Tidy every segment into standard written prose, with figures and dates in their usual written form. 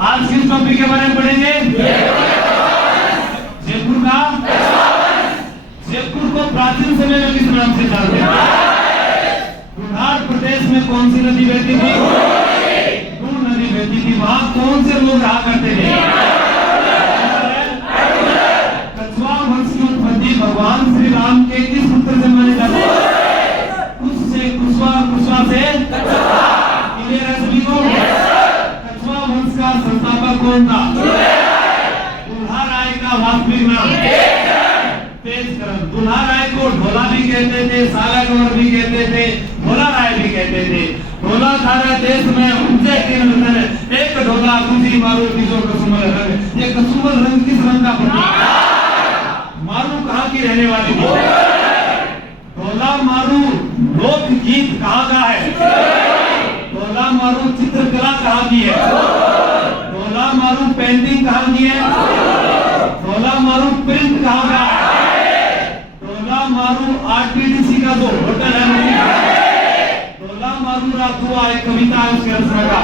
आज किस टॉपिक के बारे में पढ़ेंगे? जयपुर का। जयपुर को प्राचीन समय में किस नाम से जानते हैं? बिहार प्रदेश में कौन सी नदी बहती थी? दून नदी बहती थी। वहां कौन से लोग रहा करते थे? कछुआ वंश की उत्पत्ति भगवान श्री राम के किस पुत्र से माने जाते हैं? उससे कुशवा, कुशवा से क्लियर है सभी को? कछुआ वंश का संस्थापक कौन था? दुल्हा राय का वास्तविक नाम तेजकरण। दुल्हा राय को ढोला भी कहते थे, सालागौर भी कहते थे, ढोला राय भी कहते थे। ढोला सारा देश में ऊंचे के नजर है। एक ढोला दूसरी मारू तीसरो कसुमल रंग। ये कसुमल रंग किस रंग का प्रतीक है? मारू कहाँ की रहने वाली थी? ढोला मारू लोकगीत कहाँ का है? ढोला मारू चित्रकला कहाँ की है? ढोला मारू पेंटिंग कहाँ की है? ढोला मारू प्रिंट कहाँ का है? ढोला मारू आरटीडीसी का जो होटल है, ढोला मारू रातुआ एक कविता है उसके रचना का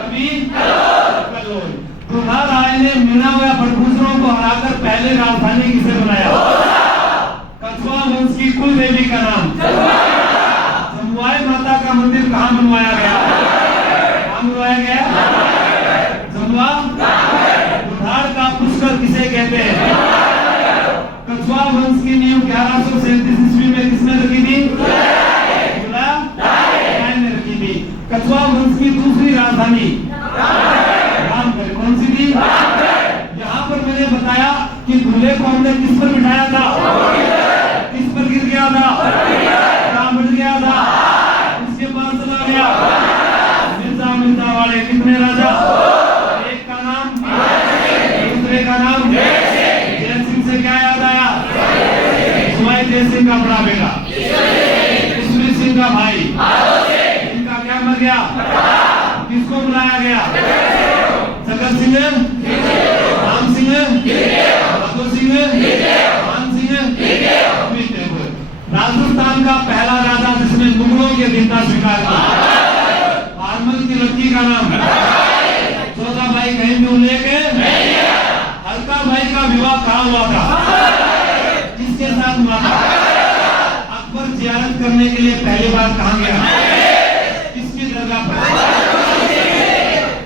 कवि कल्लोल। दुल्हा राय ने मीना व बड़गुजरों को हराकर पहले राजधानी किसे बनाया? कछुआ वंश की कुल देवी का नाम जमुआई माता का मंदिर कहाँ बनवाया गया? कहाँ बनवाया गया? जमुआ। बुधार का पुष्कर किसे कहते हैं? कछुआ वंश की नींव 1137 ईस्वी में किसने रखी थी? ने रखी थी। कछुआ वंश की दूसरी राजधानी रामगढ़ कौन सी थी? यहाँ पर मैंने बताया कि दूल्हे को हमने किस पर बिठाया था? किस पर गिर गया था? कहाँ बढ़ गया था? उसके पास चला गया। मिर्जा मिर्जा वाले कितने राजा? एक का नाम, दूसरे का नाम जय सिंह से क्या याद आया? सुमाई जय सिंह का बड़ा बेटा, ईश्वरी सिंह का भाई, इनका क्या मर गया? किसको बुलाया गया? जगत सिंह, राम सिंह, भगत सिंह, मान सिंह, राजस्थान का पहला राजा जिसने मुगलों की अधीनता स्वीकार की, आरमल की लड़की का नाम चौथा भाई कहीं भी उल्लेख है? हल्का भाई का विवाह कहाँ हुआ था? किसके साथ हुआ था? अकबर जियारत करने के लिए पहली बार कहाँ गया? किसकी दरगाह पर?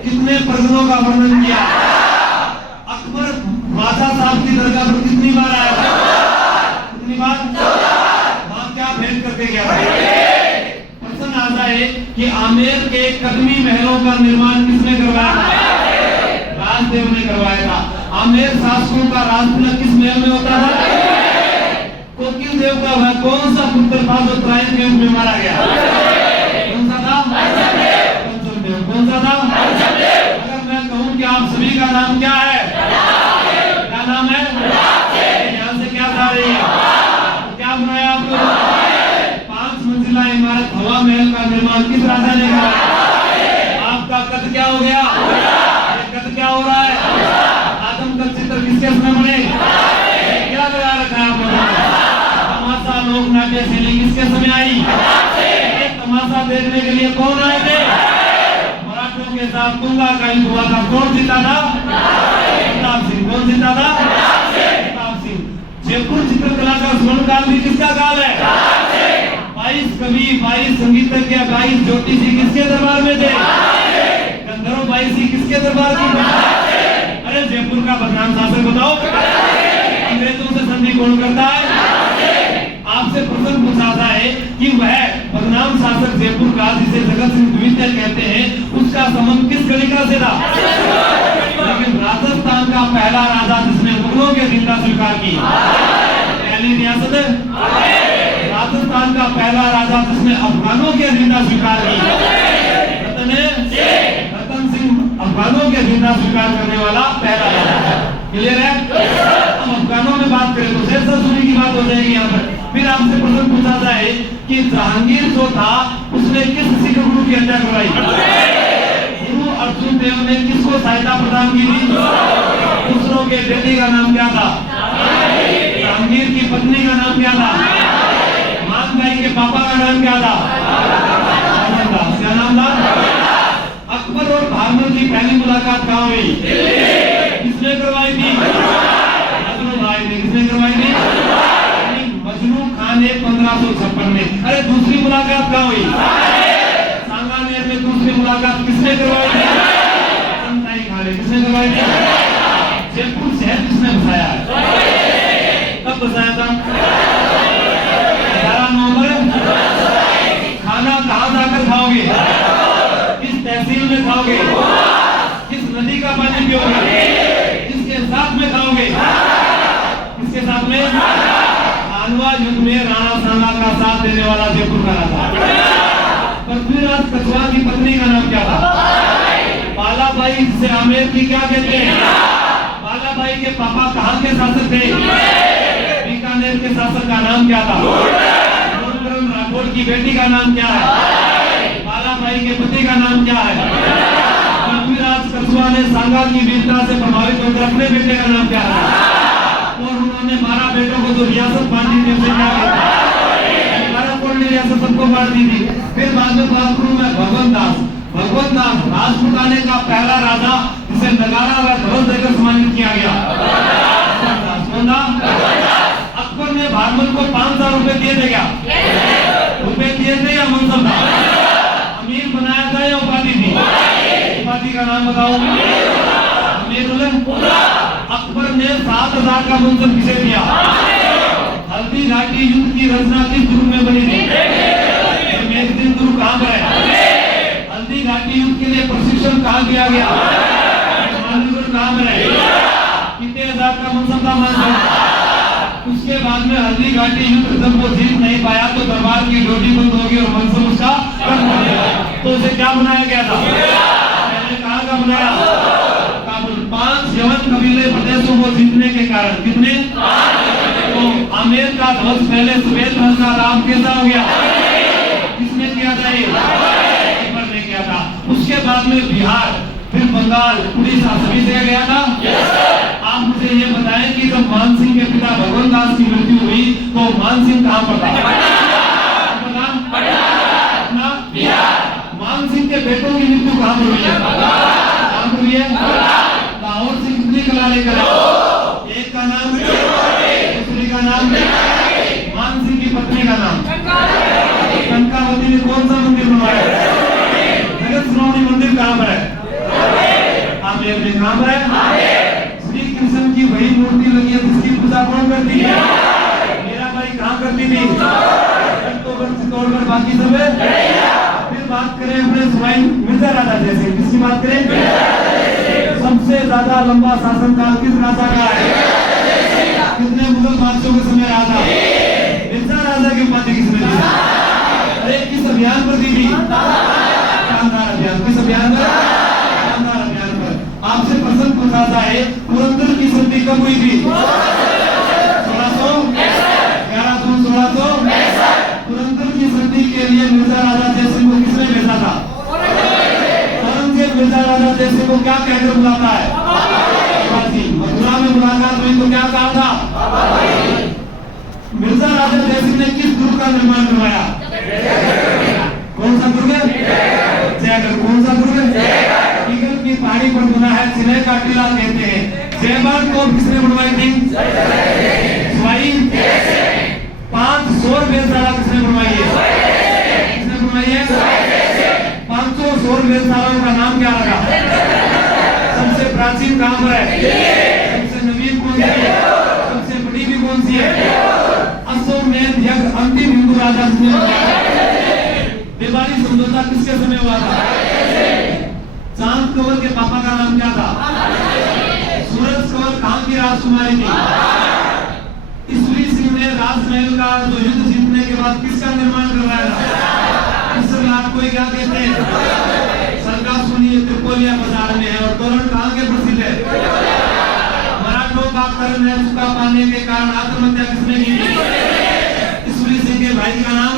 कितने परगनों का वर्णन किया? अकबर माता साहब की दरगाह पर कितनी बार आया था? कितनी बार? वहां क्या भेंट करके गया था? प्रश्न आता है कि आमेर के कदमी महलों का निर्माण किसने करवाया था? राजदेव ने करवाया था। आमेर शासकों का राजतिलक किस महल में होता है? कोकिल देव का वह कौन सा पुत्र था जो त्रायन के युग में मारा गया? कौन सा था? पंचमदेव। कौन सा था? अगर मैं कहूं कि आप सभी का नाम क्या है? क्या नाम है? यहाँ से क्या जा रही है? क्या बनाया आप लोगों ने? 5 मंजिला इमारत हवा महल का निर्माण किस राजा ने किया? आपका कद क्या हो गया? कद क्या हो रहा है? आदम का चित्र किसके समय बने? क्या लगा रखा है आप लोगों ने? तमाशा लोक नाट्य शैली किसके समय आई? तमाशा देखने के लिए कौन आए थे? मराठों के साथ तुंगा का युद्ध हुआ था। कौन जीता था? प्रताप सिंह। कौन जीता था? प्रताप सिंह। जयपुर चित्रकला का स्वर्ण काल भी किसका काल है? 22 कवि, 22 संगीतज्ञ, 22 ज्योतिषी किसके दरबार में थे? गंधर्व 22 किसके दरबार की? अरे जयपुर का बदनाम शासक बताओ, अंग्रेजों से संधि कौन करता है? आपसे प्रश्न पूछा है कि वह बदनाम शासक जयपुर का जिसे जगत सिंह द्वितीय कहते हैं, उसका संबंध किस गणिका से था? लेकिन राजस्थान का पहला राजा जिसने मुगलों की अधीनता स्वीकार की, पहली रियासत राजस्थान का पहला राजा जिसने अफगानों की अधीनता स्वीकार की, रतन सिंह अफगानों की अधीनता स्वीकार करने वाला पहला राजा। क्लियर है? हम अफगानों में बात करें तो शेरशाह सूरी की बात हो जाएगी यहाँ पर। फिर आपसे प्रश्न पूछा जाए कि जहांगीर जो था उसने किस सिख गुरु की हत्या करवाई? गुरु अर्जुन देव ने किसको सहायता प्रदान की थी? दूसरों के बेटे का नाम क्या था? जहांगीर की पत्नी का नाम क्या था? मान भाई के पापा का नाम क्या था? क्या नाम था? अकबर और भागमल की की पहली मुलाकात कहाँ हुई? किसने करवाई थी? मजनू भाई ने। किसने करवाई थी? मजनू खान ने 1556 में। अरे दूसरी मुलाकात कहाँ हुई? सांगानेर में दूसरी मुलाकात किसने करवाई थी? चंदाई खान ने। किसने करवाई थी? जयपुर शहर किसने बसाया है? कब बसाया था? 11 नवंबर। खाना कहाँ जाकर खाओगे? किस तहसील में खाओगे? किस नदी का पानी पियोगे? किसके साथ में खाओगे? किसके साथ में? आलवा युद्ध में राणा सांगा का साथ देने वाला जयपुर का राजा पृथ्वीराज कछवाहा की पत्नी का नाम क्या था? बालाबाई, जिसे आमेर की क्या कहते हैं? बालाबाई के पापा कहाँ के शासक थे? बीकानेर के शासक का नाम क्या था? राठौड़ की बेटी का नाम क्या है? बालाबाई के पति का नाम क्या है? पृथ्वीराज कछवाहा ने सांगा की वीरता से प्रभावित होकर अपने बेटे का नाम क्या है? और उन्होंने 12 बेटों को जो रियासत बांटी थी उसे क्या कहते हैं? 12 कोट ने रियासत सबको बांट दी थी। फिर बाद में बात करूं मैं भगवंत दास राजपूताने का पहला राजा जिसे नगाड़ा व ध्वज देकर सम्मानित किया गया। अकबर ने भारमल को 5000 रुपए दिए थे क्या? रुपए दिए थे या मनसब था? अमीर बनाया था या उपाधि थी? उपाधि का नाम बताओ। अकबर ने 7000 का मनसब किसे दिया? हल्दी घाटी युद्ध की रचना किस दुर्ग में बनी थी? मेघदीन दुर्ग कहाँ पर है? हल्दी घाटी युद्ध के लिए प्रशिक्षण कहाँ किया गया? कहाँ पर है? कितने हजार का मनसब था? उसके बाद में हल्दी घाटी युद्ध जब वो जीत नहीं पाया तो दरबार की ड्यूटी बंद होगी और मनसब उसका खत्म हो गया। तो उसे क्या बनाया गया था? पहले कहाँ का बनाया? काबुल। 5 यवन कबीले प्रदेशों को जीतने के कारण कितने? तो आमेर का ध्वज पहले सफेद ध्वज का नाम कैसा हो गया? किसने किया था? अकबर ने किया था। उसके बाद में बिहार, फिर बंगाल, उड़ीसा सभी जगह गया था। आप मुझे ये बताएं कि जब मान सिंह के पिता भगवंत दास की मृत्यु हुई तो मान सिंह कहाँ पर था? मान सिंह के बेटों की मृत्यु कहाँ पर हुई है? कहाँ पर हुई है? लाहौर से कितनी कला लेकर आए? एक का नाम, दूसरी का नाम, मान सिंह की पत्नी का नाम कनकावती ने कौन सा मंदिर बनवाया? जगत सुनावनी मंदिर कहाँ पर है? आमेर में। कहाँ पर है? श्री कृष्ण की वही मूर्ति लगी है जिसकी पूजा कौन करती है? मीराबाई कहाँ करती थी? तोड़कर बाकी सब है। फिर बात करें अपने स्वाइन मिर्जा राजा जैसे, किसकी बात करें? सबसे ज्यादा लंबा शासनकाल किस राजा का है? कितने मुगल बादशाहों के समय रहा था? मिर्जा राजा की उपाधि किसने दी? अरे किस अभियान पर दी थी? शानदार अभियान। किस अभियान पर? शानदार अभियान पर। आपसे प्रश्न पूछा जाए पुरंदर की संधि कब हुई थी? 1616। पुरंदर की संधि के लिए मिर्जा राजा जयसिंह को किसने भेजा था? औरंगजेब मिर्जा राजा जयसिंह को क्या कहकर बुलाता है? मथुरा में मुलाकात हुई तो क्या कहा था? मिर्जा राजा जयसिंह ने किस दुर्ग का निर्माण करवाया? कौन सा दुर्ग? जयगढ़। कौन सा दुर्ग? ईगल की पहाड़ी पर बना है, चिन्ह का टीला कहते हैं। जयगढ़ को किसने बनवाई थी? स्वाई। 5 सौर वेधशाला किसने बनवाई है? किसने बनवाई है? 500 सौर वेधशालाओं का नाम क्या लगा? सबसे प्राचीन कहाँ पर है? सबसे नवीन कौन सी है? सबसे बड़ी भी कौन सी है? अश्वमेध यज्ञ अंतिम हिंदू राजा दिवाली समझौता किसके समय हुआ था? चांद कंवर के पापा का नाम क्या था? सूरज कंवर कहाँ की राजकुमारी थी? ईश्वरी सिंह ने राजमहल का जो युद्ध जीतने के बाद किसका निर्माण करवाया था? इस रात को क्या कहते हैं? सरकार सुनिए त्रिपोलिया बाजार में है। और तोरण कहाँ के प्रसिद्ध है? मराठों का कर्ण है, उसका पाने के कारण आत्महत्या किसने की? ईश्वरी सिंह के भाई का नाम?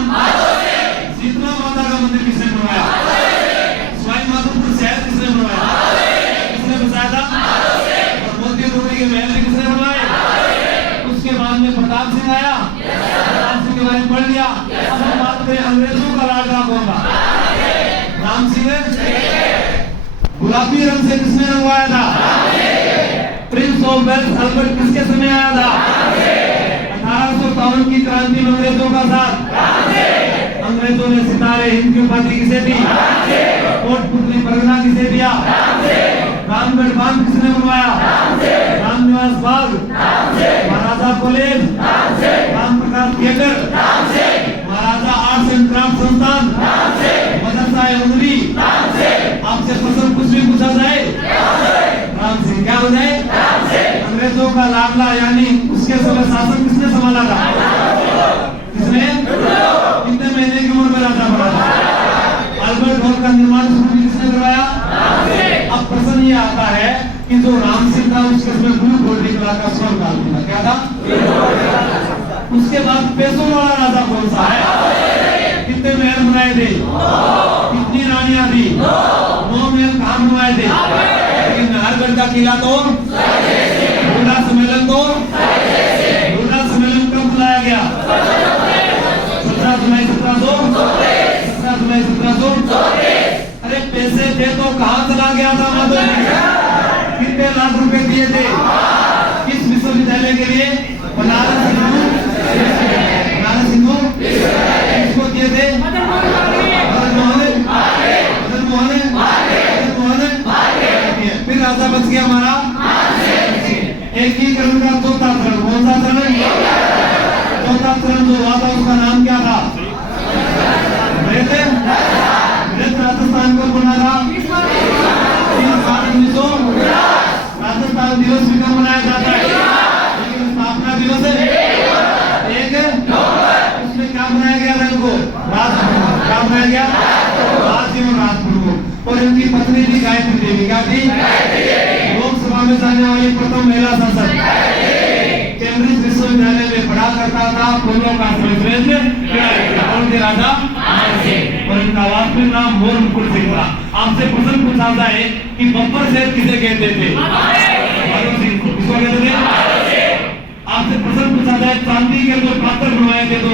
शीतला माता का मंदिर किसने बनवाया? स्वाई माधोपुर शहर किसने बनवाया? किसने बसाया था? और मोती डोगरी के महल किसने बनवाए? उसके बाद में प्रताप सिंह आया। प्रताप सिंह के बारे में पढ़ लिया। अब हम बात करें अंग्रेजों का लाडला कौन था? राम सिंह। गुलाबी रंग से किसने रंगवाया था? प्रिंस ऑफ वेल्स अल्बर्ट किसके समय आया था? 1857 की क्रांति में अंग्रेजों का साथ। अंग्रेजों ने सितारे हिंद की उपाधि किसे दी? कोटपुतली परगना किसे दिया? रामगढ़ बांध किसने बनवाया? Ramniwas Bagh, Maharaja college, Ram Prakash theatre, Maharaja arts and craft संस्थान, मदरसा उमरी। आपसे प्रश्न कुछ भी पूछा जाए, राम सिंह क्या हो जाए? अंग्रेजों का लाडला यानी उसके समय शासन किसने संभाला था? किसने? कितने महीने की उम्र में राजा बना था? अल्बर्ट हॉल का निर्माण शुरू किसने करवाया? अब प्रश्न ये आता है कि जो राम सिंह था उसके समय ब्लू गोल्डी कलर का स्वर्ण काल था, क्या था? उसके बाद पैसों वाला राजा कौन सा है? कितने महल बनाए थे? कितनी रानियां थी? 9 महल कहाँ बनवाए थे? लेकिन नाहरगढ़ का किला तो, बूढ़ा सम्मेलन तो, बूढ़ा सम्मेलन कब बुलाया गया? 17 जुलाई 1734। अरे पैसे थे तो कहाँ चला गया था माधव? कितने लाख रुपए दिए थे? किस विश्वविद्यालय के लिए? बनारस हिंदू किसको दिए थे? मदन मोहन। फिर राजा बच गया हमारा एकीकरण का चौथा चरण। कौन सा चरण? चौथा चरण जो हुआ था उसका नाम क्या था? राजस्थान को बना था 30 मार्च 1900। राजस्थान दिवस भी कब मनाया जाता है? लेकिन स्थापना दिवस है 1 उसमें क्या बनाया गया था? इनको क्या बनाया गया? राज्य और राजपुर को। और इनकी पत्नी थी गायत्री देवी। क्या थी? लोकसभा में जाने वाली प्रथम महिला सांसद। कैम्ब्रिज विश्वविद्यालय में पढ़ा करता था। फूलों का कौन थे? राजा। और इनका वास्तविक नाम मोर मुकुट सिंह था। आपसे प्रश्न पूछा जाए कि बब्बर शेर किसे कहते थे? किसको कहते थे? आपसे प्रश्न पूछा जाए चांदी के जो पात्र बनवाए थे तो